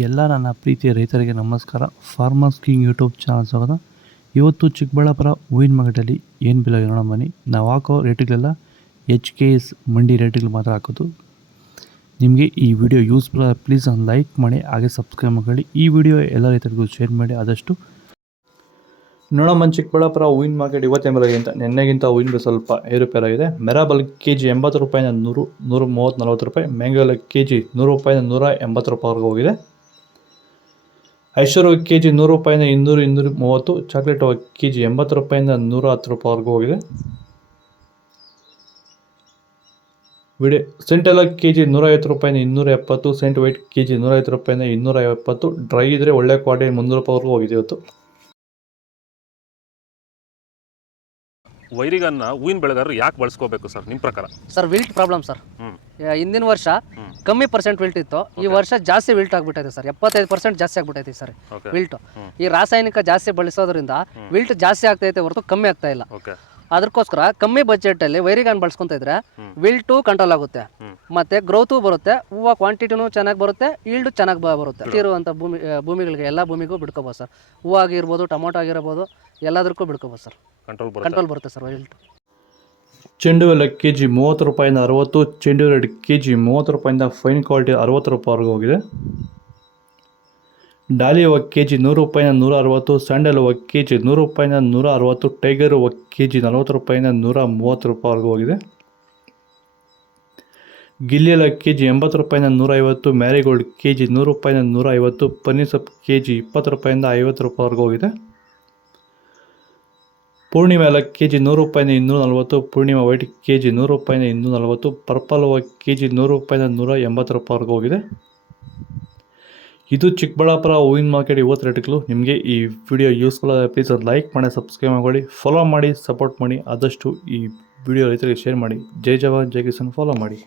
ಎಲ್ಲ ನನ್ನ ಪ್ರೀತಿಯ ರೈತರಿಗೆ ನಮಸ್ಕಾರ. ಫಾರ್ಮರ್ಸ್ ಕಿಂಗ್ ಯೂಟ್ಯೂಬ್ ಚಾನಲ್ ಸ್ವಾಗತ. ಇವತ್ತು ಚಿಕ್ಕಬಳ್ಳಾಪುರ ಹೂವಿನ ಮಾರ್ಕೆಟಲ್ಲಿ ಏನು ಬೆಲೆ ನೋಡೋಣ ಬನ್ನಿ. ನಾವು ಹಾಕೋ ರೇಟ್ಗಳೆಲ್ಲ HKS ಮಂಡಿ ರೇಟ್ಗಳು ಮಾತ್ರ ಹಾಕೋದು. ನಿಮಗೆ ಈ ವಿಡಿಯೋ ಯೂಸ್ಫುಲ್ ಪ್ಲೀಸ್ ಒಂದು ಲೈಕ್ ಮಾಡಿ, ಹಾಗೆ ಸಬ್ಸ್ಕ್ರೈಬ್ ಮಾಡಿ. ಈ ವಿಡಿಯೋ ಎಲ್ಲ ರೈತರಿಗೂ ಶೇರ್ ಮಾಡಿ ಆದಷ್ಟು. ನೋಡೋಣ ಚಿಕ್ಕಬಳ್ಳಾಪುರ ಹೂವಿನ ಮಾರ್ಕೆಟ್ ಇವತ್ತಿನ ಬೆಲೆಗೆ ಅಂತ ನಿನ್ನೆಗಿಂತ ಹೂವಿನ ಬೆಲೆ ಸ್ವಲ್ಪ ಏರುಪೇರಾಗಿದೆ. ಮೆರಾಬಲ್ ಕೆಜಿ 80 ರೂಪಾಯಿನ 100, 130, 40 ರೂಪಾಯಿ. ಮ್ಯಾಂಗೋಲ್ ಕೆಜಿ 100 ರೂಪಾಯಿನ 180 ರೂಪಾಯಿವರೆಗೂ ಹೋಗಿದೆ. ಐಶ್ವರ್ಯ ಕೆಜಿ 100 ರೂಪಾಯಿನ 200, 230. ಚಾಕ್ಲೇಟ್ ಕೆಜಿ 80 ರೂಪಾಯಿನ 110 ರೂಪಾಯಿವರೆಗೂ ಹೋಗಿದೆ. ಸೆಂಟೆಲ್ಲ ಕೆಜಿ 150 ರೂಪಾಯಿನ 270. ಸೆಂಟ್ ವೈಟ್ ಕೆಜಿ 150 ರೂಪಾಯಿನ 250. ಡ್ರೈ ಇದ್ರೆ ಒಳ್ಳೆ ಕ್ವಾಲಿಟಿ 300 ರೂಪಾಯಿವರೆಗೂ ಹೋಗಿದೆ ಇವತ್ತು. ವೈರಿಗನ್ನ ಹೂವಿನ ಬೆಳೆಗಾರರು ಯಾಕೆ ಬಳಸ್ಕೋಬೇಕು ಸರ್ ನಿಮ್ಮ ಪ್ರಕಾರ? Sir wilt problem sir. ಹಿಂದಿನ ವರ್ಷ ಕಮ್ಮಿ ಪರ್ಸೆಂಟ್ ವಿಲ್ಟ್ ಇತ್ತು, ಈ ವರ್ಷ ಜಾಸ್ತಿ ವಿಲ್ಟ್ ಆಗ್ಬಿಟ್ಟೈತೆ ಸರ್. 75% ಜಾಸ್ತಿ ಆಗ್ಬಿಟ್ಟೈತೆ ಸರ್ ವಿಲ್ಟ್. ಈ ರಾಸಾಯನಿಕ ಜಾಸ್ತಿ ಬಳಸೋದ್ರಿಂದ ವಿಲ್ಟ್ ಜಾಸ್ತಿ ಆಗ್ತೈತೆ ಹೊರತು ಕಮ್ಮಿ ಆಗ್ತಾ ಇಲ್ಲ. ಅದಕ್ಕೋಸ್ಕರ ಕಮ್ಮಿ ಬಜೆಟ್ ಅಲ್ಲಿ ವೈರಿಗಾನ್ ಬಳಸ್ಕೊಂತ ಇದ್ರೆ ವಿಲ್ಟು ಕಂಟ್ರೋಲ್ ಆಗುತ್ತೆ, ಮತ್ತೆ ಗ್ರೋತು ಬರುತ್ತೆ, ಹೂವು ಕ್ವಾಂಟಿಟಿನೂ ಚೆನ್ನಾಗಿ ಬರುತ್ತೆ, ಈಲ್ಡ್ ಚೆನ್ನಾಗಿ ಬರುತ್ತೆ. ಇರುವಂತ ಭೂಮಿಗಳಿಗೆ ಎಲ್ಲ ಭೂಮಿಗೂ ಬಿಡ್ಕೋಬೋದು ಸರ್. ಹೂವು ಆಗಿರ್ಬೋದು, ಟೊಮೊಟೊ ಆಗಿರ್ಬೋದು, ಎಲ್ಲದಕ್ಕೂ ಬಿಡ್ಕೋಬೋದು ಸರ್. ಕಂಟ್ರೋಲ್ ಬರುತ್ತೆ ಸರ್ ವಿಲ್ಟ್. ಚೆಂಡು ಎಲ್ಲ ಕೆಜಿ 30 ರೂಪಾಯಿಂದ 60. ಚೆಂಡು ರೆಡ್ ಕೆಜಿ 30 ರೂಪಾಯಿಂದ ಫೈನ್ ಕ್ವಾಲಿಟಿ 60 ರೂಪಾಯಿವರೆಗೂ ಹೋಗಿದೆ. ಡಾಲಿ ಹೂವು ಕೆಜಿ 100 ರೂಪಾಯಿನ 160. ಸ್ಯಾಂಡಲ್ ಹೂವು ಕೆಜಿ 100 ರೂಪಾಯಿನ 160. ಟೈಗರ್ ಹೂವು ಕೆಜಿ 40 ರೂಪಾಯಿನ 130 ರೂಪಾಯಿವರೆಗೂ ಹೋಗಿದೆ. ಗಿಲ್ಲಿಯೆಲ್ಲ ಕೆಜಿ 80 ರೂಪಾಯಿನ 150. ಮ್ಯಾರಿಗೋಲ್ಡ್ ಕೆಜಿ 100 ರೂಪಾಯಿನ 150. ಪನ್ನೀರ್ ಸೊಪ್ಪು ಕೆಜಿ 20 ರೂಪಾಯಿಂದ 50 ರೂಪಾಯಿವರೆಗೂ ಹೋಗಿದೆ. ಪೂರ್ಣಿಮಾ ಎಲ್ಲ ಕೆಜಿ 100 ರೂಪಾಯಿನ 240. ಪೂರ್ಣಿಮಾ ವೈಟ್ ಕೆಜಿ 100 ರೂಪಾಯಿನ 240. ಪರ್ಪಲ್ ಹೂವು ಕೆಜಿ 100 ರೂಪಾಯಿನ 180 ರೂಪಾಯಿವರೆಗೂ ಹೋಗಿದೆ. ಇದು ಚಿಕ್ಕಬಳ್ಳಾಪುರ ಹೂವಿನ ಮಾರ್ಕೆಟ್ ಇವತ್ತು ರೇಟ್ಗಳು. ನಿಮಗೆ ಈ ವಿಡಿಯೋ ಯೂಸ್ಫುಲ್ ಆದ ಪ್ಲೀಸ್ ಒಂದು ಲೈಕ್ ಮಾಡಿ, ಸಬ್ಸ್ಕ್ರೈಬ್ ಮಾಡಿ, ಫಾಲೋ ಮಾಡಿ, ಸಪೋರ್ಟ್ ಮಾಡಿ. ಆದಷ್ಟು ಈ ವಿಡಿಯೋ ರೈತರಿಗೆ ಶೇರ್ ಮಾಡಿ. ಜೈ ಜವಾನ್ ಜೈ ಕಿಸಾನ್ ಫಾಲೋ ಮಾಡಿ.